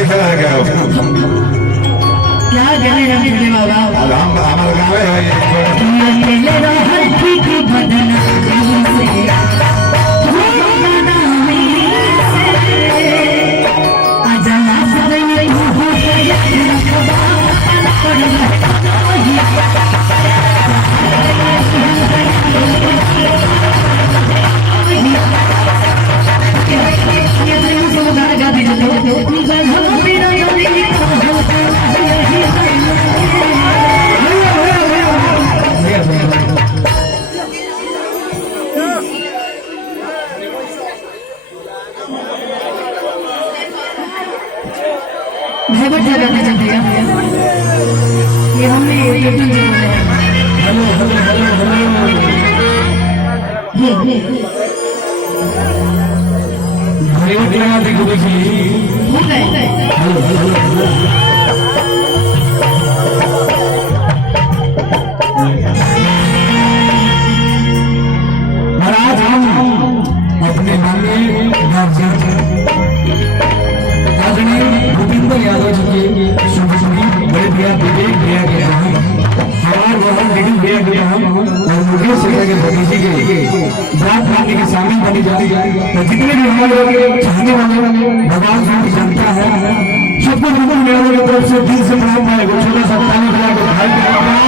नहीं खेला है क्या गले हम खेले बाबा हम हमारे गाँव है ये हमने हेलो हेलो हेलो हेलो लगा देखो देखिए महाराज हम अपने माननीय आदरणीय भूपेंद्र यादव जी के शुभ बड़े भैया विवेक भैया के यहाँ हमारे वहाँ निखिल भैया के यहाँ और मुकेश भैया के भतीजे के बात मानने के शामिल बनी जाती है। तो जितने भी हमारे चाहने वाले भगवान की जनता है सबको बिल्कुल मेरे तरफ से दिल से प्रणाम है। छोटा सा